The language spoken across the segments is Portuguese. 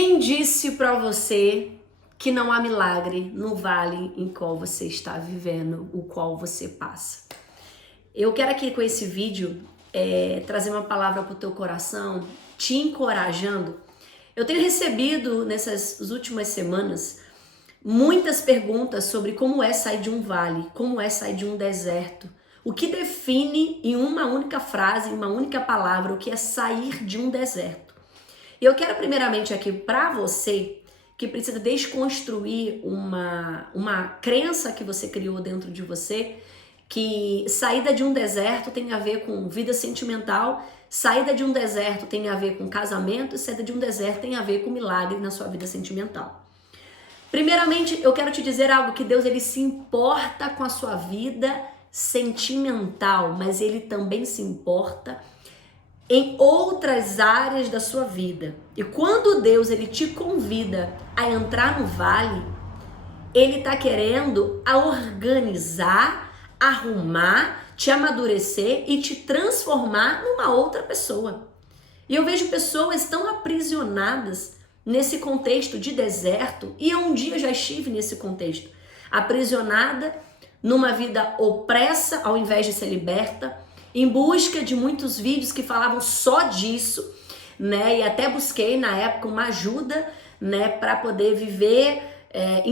Quem disse para você que não há milagre no vale em qual você está vivendo, o qual você passa? Eu quero aqui com esse vídeo trazer uma palavra para o teu coração, te encorajando. Eu tenho recebido nessas últimas semanas muitas perguntas sobre como é sair de um vale, como é sair de um deserto. O que define em uma única frase, em uma única palavra, o que é sair de um deserto. E eu quero primeiramente aqui para você que precisa desconstruir uma crença que você criou dentro de você, que saída de um deserto tem a ver com vida sentimental, saída de um deserto tem a ver com casamento e saída de um deserto tem a ver com milagre na sua vida sentimental. Primeiramente, eu quero te dizer algo, que Deus ele se importa com a sua vida sentimental, mas ele também se importa em outras áreas da sua vida. E quando Deus ele te convida a entrar no vale, ele está querendo organizar, arrumar, te amadurecer e te transformar numa outra pessoa. E eu vejo pessoas tão aprisionadas nesse contexto de deserto, e eu um dia já estive nesse contexto, aprisionada numa vida opressa ao invés de ser liberta, em busca de muitos vídeos que falavam só disso, né? E até busquei na época uma ajuda, né, para poder viver,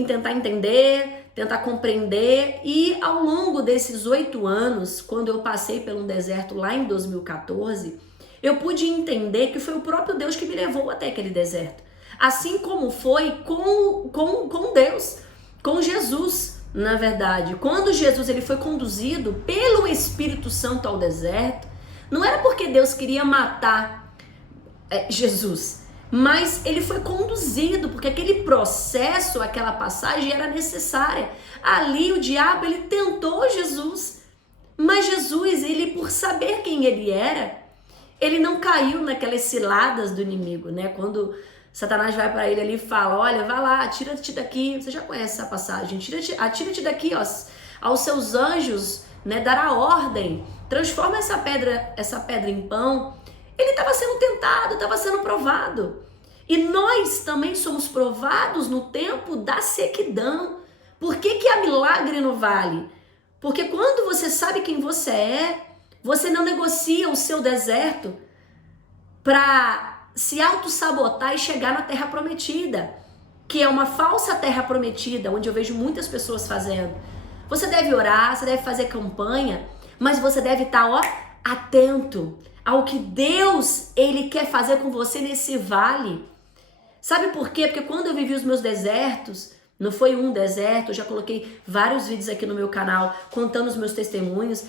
tentar entender, tentar compreender. E ao longo desses 8 anos, quando eu passei pelo deserto lá em 2014, eu pude entender que foi o próprio Deus que me levou até aquele deserto. Assim como foi com Deus, com Jesus. Na verdade, quando Jesus ele foi conduzido pelo Espírito Santo ao deserto, não era porque Deus queria matar Jesus, mas ele foi conduzido porque aquele processo, aquela passagem era necessária. Ali o diabo ele tentou Jesus, mas Jesus, ele por saber quem ele era, ele não caiu naquelas ciladas do inimigo, né? Quando Satanás vai para ele ali e fala, olha, vai lá, atira-te daqui, você já conhece essa passagem, atira-te daqui, ó, aos seus anjos, né, dará ordem, transforma essa pedra em pão. Ele estava sendo tentado, estava sendo provado. E nós também somos provados no tempo da sequidão. Por que há milagre no vale? Porque quando você sabe quem você é, você não negocia o seu deserto para se auto-sabotar e chegar na terra prometida, que é uma falsa terra prometida, onde eu vejo muitas pessoas fazendo. Você deve orar, você deve fazer campanha, mas você deve estar, atento ao que Deus ele quer fazer com você nesse vale. Sabe por quê? Porque quando eu vivi os meus desertos, não foi um deserto, eu já coloquei vários vídeos aqui no meu canal contando os meus testemunhos.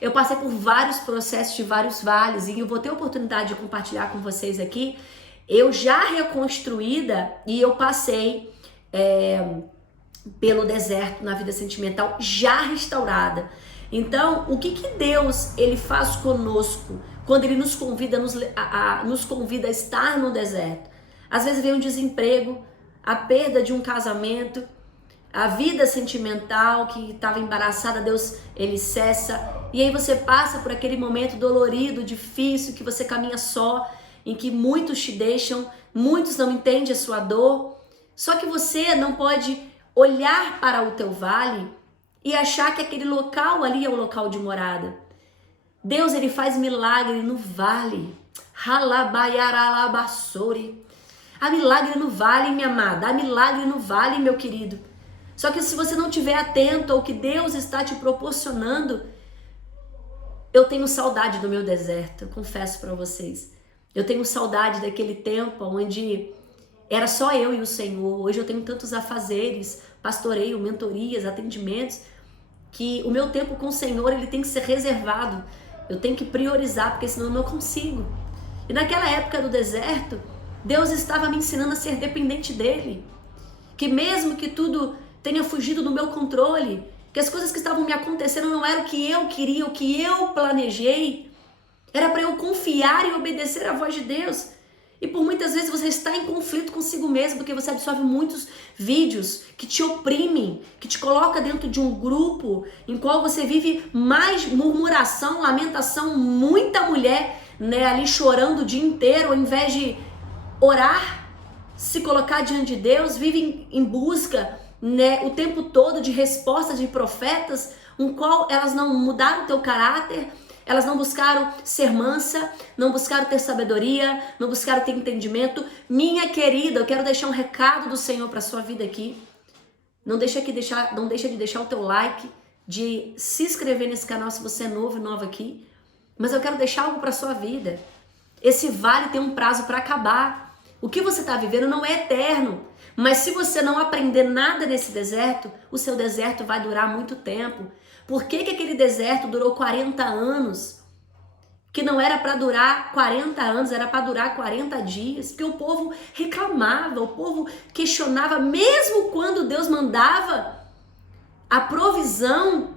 Eu passei por vários processos de vários vales e eu vou ter a oportunidade de compartilhar com vocês aqui. Eu já reconstruída e eu passei pelo deserto na vida sentimental, já restaurada. Então, o que Deus ele faz conosco quando ele nos convida, nos convida a estar no deserto? Às vezes vem um desemprego, a perda de um casamento, a vida sentimental que estava embaraçada, Deus ele cessa. E aí você passa por aquele momento dolorido, difícil, que você caminha só, em que muitos te deixam, muitos não entendem a sua dor. Só que você não pode olhar para o teu vale e achar que aquele local ali é o local de morada. Deus ele faz milagre no vale. Halabaiaralabassori. Há milagre no vale, minha amada. Há milagre no vale, meu querido. Só que se você não estiver atento ao que Deus está te proporcionando, eu tenho saudade do meu deserto, eu confesso para vocês. Eu tenho saudade daquele tempo onde era só eu e o Senhor. Hoje eu tenho tantos afazeres, pastoreio, mentorias, atendimentos, que o meu tempo com o Senhor ele tem que ser reservado. Eu tenho que priorizar, porque senão eu não consigo. E naquela época do deserto, Deus estava me ensinando a ser dependente dele. Que mesmo que tudo tenha fugido do meu controle, que as coisas que estavam me acontecendo não eram o que eu queria, o que eu planejei, era para eu confiar e obedecer à voz de Deus. E por muitas vezes você está em conflito consigo mesmo, porque você absorve muitos vídeos que te oprimem, que te coloca dentro de um grupo em qual você vive mais murmuração, lamentação, muita mulher, né, ali chorando o dia inteiro, ao invés de orar, se colocar diante de Deus, vive em busca, né, o tempo todo de respostas de profetas, um qual elas não mudaram o teu caráter, elas não buscaram ser mansa, não buscaram ter sabedoria, não buscaram ter entendimento. Minha querida, eu quero deixar um recado do Senhor para sua vida aqui. Não deixa de deixar o teu like, de se inscrever nesse canal se você é novo e nova aqui. Mas eu quero deixar algo para sua vida. Esse vale tem um prazo para acabar. O que você está vivendo não é eterno. Mas se você não aprender nada nesse deserto, o seu deserto vai durar muito tempo. Por que aquele deserto durou 40 anos? Que não era para durar 40 anos, era para durar 40 dias. Porque o povo reclamava, o povo questionava, mesmo quando Deus mandava a provisão,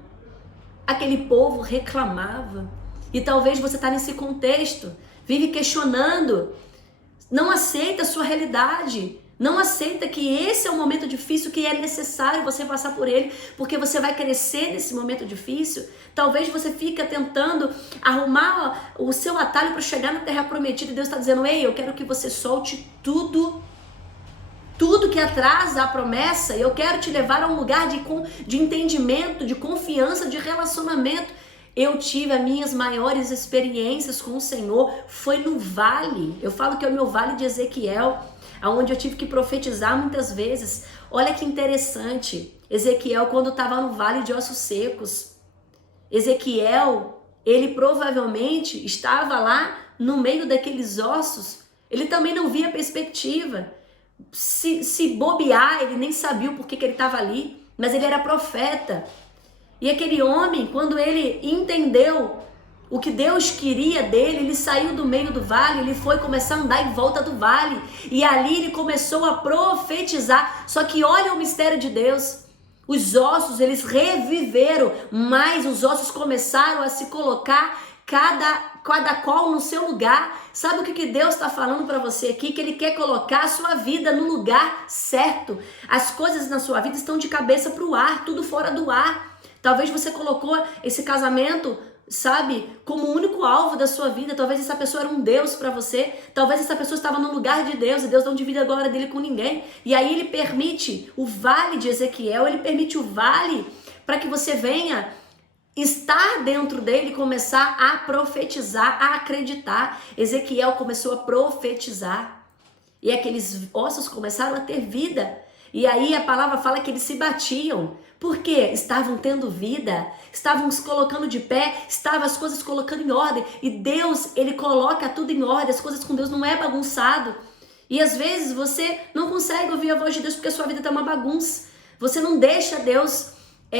aquele povo reclamava. E talvez você está nesse contexto, vive questionando, não aceita a sua realidade. Não aceita que esse é um momento difícil, que é necessário você passar por ele, porque você vai crescer nesse momento difícil. Talvez você fique tentando arrumar o seu atalho para chegar na terra prometida e Deus está dizendo, ei, eu quero que você solte tudo que atrasa a promessa. Eu quero te levar a um lugar de entendimento, de confiança, de relacionamento. Eu tive as minhas maiores experiências com o Senhor, foi no vale. Eu falo que é o meu vale de Ezequiel, onde eu tive que profetizar muitas vezes. Olha que interessante, Ezequiel quando estava no vale de ossos secos, Ezequiel, ele provavelmente estava lá no meio daqueles ossos, ele também não via perspectiva, se bobear, ele nem sabia o porquê que ele estava ali, mas ele era profeta. E aquele homem, quando ele entendeu o que Deus queria dele, ele saiu do meio do vale, ele foi começar a andar em volta do vale. E ali ele começou a profetizar. Só que olha o mistério de Deus. Os ossos, eles reviveram, mas os ossos começaram a se colocar cada qual no seu lugar. Sabe o que Deus está falando para você aqui? Que Ele quer colocar a sua vida no lugar certo. As coisas na sua vida estão de cabeça para o ar, tudo fora do ar. Talvez você colocou esse casamento, sabe, como o único alvo da sua vida. Talvez essa pessoa era um Deus para você. Talvez essa pessoa estava no lugar de Deus e Deus não divide a glória dele com ninguém. E aí Ele permite o vale de Ezequiel, Ele permite o vale para que você venha estar dentro dele e começar a profetizar, a acreditar. Ezequiel começou a profetizar e aqueles ossos começaram a ter vida. E aí a palavra fala que eles se batiam. Por quê? Estavam tendo vida, estavam se colocando de pé, estavam as coisas colocando em ordem. E Deus, Ele coloca tudo em ordem, as coisas com Deus não é bagunçado. E às vezes você não consegue ouvir a voz de Deus porque a sua vida está uma bagunça. Você não deixa Deus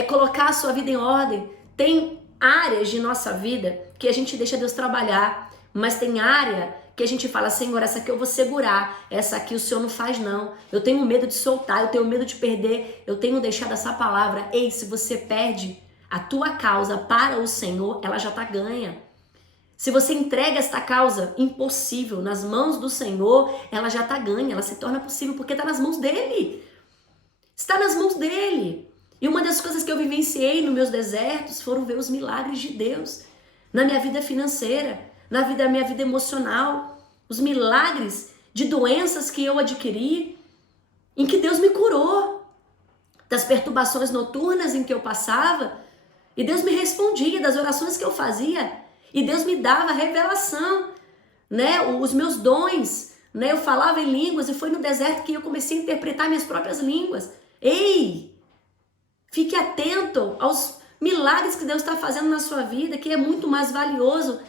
colocar a sua vida em ordem. Tem áreas de nossa vida que a gente deixa Deus trabalhar, mas tem área que a gente fala, Senhor, essa aqui eu vou segurar, essa aqui o Senhor não faz não. Eu tenho medo de soltar, eu tenho medo de perder, eu tenho deixado essa palavra. Ei, se você perde a tua causa para o Senhor, ela já está ganha. Se você entrega esta causa impossível nas mãos do Senhor, ela já está ganha, ela se torna possível porque está nas mãos dEle. Está nas mãos dEle. E uma das coisas que eu vivenciei nos meus desertos foram ver os milagres de Deus na minha vida financeira, na minha vida emocional, os milagres de doenças que eu adquiri, em que Deus me curou, das perturbações noturnas em que eu passava, e Deus me respondia das orações que eu fazia, e Deus me dava revelação, né? Os meus dons, né? Eu falava em línguas, e foi no deserto que eu comecei a interpretar minhas próprias línguas. Ei! Fique atento aos milagres que Deus está fazendo na sua vida, que é muito mais valioso,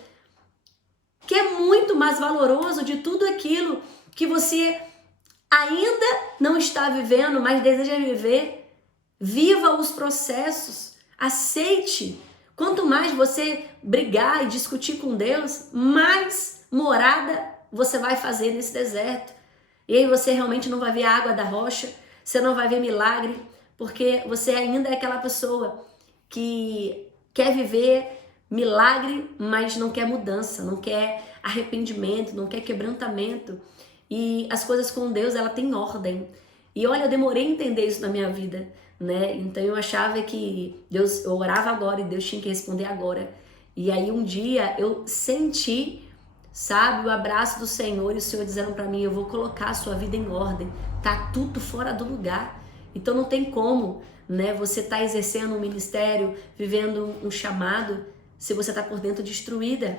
que é muito mais valoroso de tudo aquilo que você ainda não está vivendo, mas deseja viver. Viva os processos, aceite. Quanto mais você brigar e discutir com Deus, mais morada você vai fazer nesse deserto. E aí você realmente não vai ver a água da rocha, você não vai ver milagre, porque você ainda é aquela pessoa que quer viver milagre, mas não quer mudança, não quer arrependimento, não quer quebrantamento. E as coisas com Deus, ela tem ordem. E olha, eu demorei a entender isso na minha vida, né? Então eu achava que Deus, eu orava agora e Deus tinha que responder agora. E aí um dia eu senti, sabe? O abraço do Senhor e o Senhor dizendo para mim, eu vou colocar a sua vida em ordem. Tá tudo fora do lugar. Então não tem como, né? Você tá exercendo um ministério, vivendo um chamado, se você tá por dentro destruída.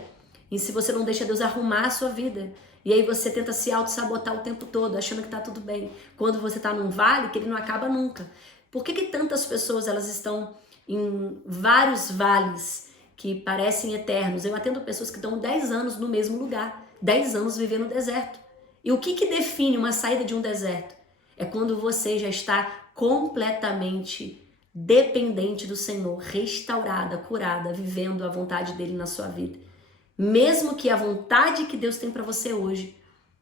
E se você não deixa Deus arrumar a sua vida. E aí você tenta se auto-sabotar o tempo todo, achando que tá tudo bem. Quando você tá num vale que ele não acaba nunca. Por que tantas pessoas elas estão em vários vales que parecem eternos? Eu atendo pessoas que estão 10 anos no mesmo lugar, 10 anos vivendo no deserto. E o que define uma saída de um deserto? É quando você já está completamente dependente do Senhor, restaurada, curada, vivendo a vontade dele na sua vida. Mesmo que a vontade que Deus tem para você hoje,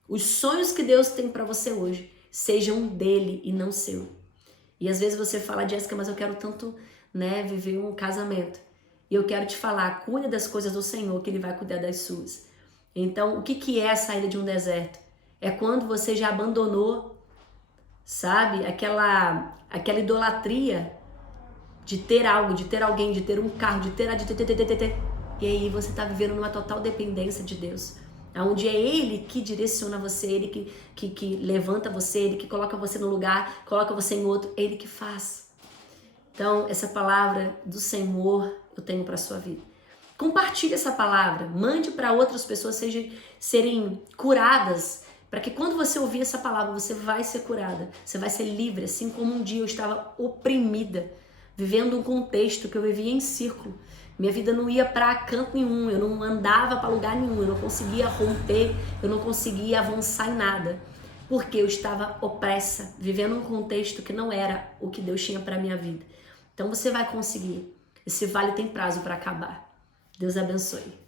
os sonhos que Deus tem para você hoje, sejam dele e não seu. E às vezes você fala, Jéssica, mas eu quero tanto, né, viver um casamento. E eu quero te falar, cuida das coisas do Senhor, que ele vai cuidar das suas. Então, o que é a saída de um deserto? É quando você já abandonou, sabe, aquela idolatria de ter algo, de ter alguém, de ter um carro, de ter... E aí você está vivendo numa total dependência de Deus. Onde é Ele que direciona você, Ele que levanta você, Ele que coloca você no lugar, coloca você em outro, Ele que faz. Então, essa palavra do Senhor eu tenho para a sua vida. Compartilhe essa palavra, mande para outras pessoas serem curadas, para que quando você ouvir essa palavra, você vai ser curada, você vai ser livre, assim como um dia eu estava oprimida, vivendo um contexto que eu vivia em círculo. Minha vida não ia para canto nenhum, eu não andava para lugar nenhum, eu não conseguia romper, eu não conseguia avançar em nada, porque eu estava opressa, vivendo um contexto que não era o que Deus tinha para minha vida. Então você vai conseguir. Esse vale tem prazo para acabar. Deus abençoe.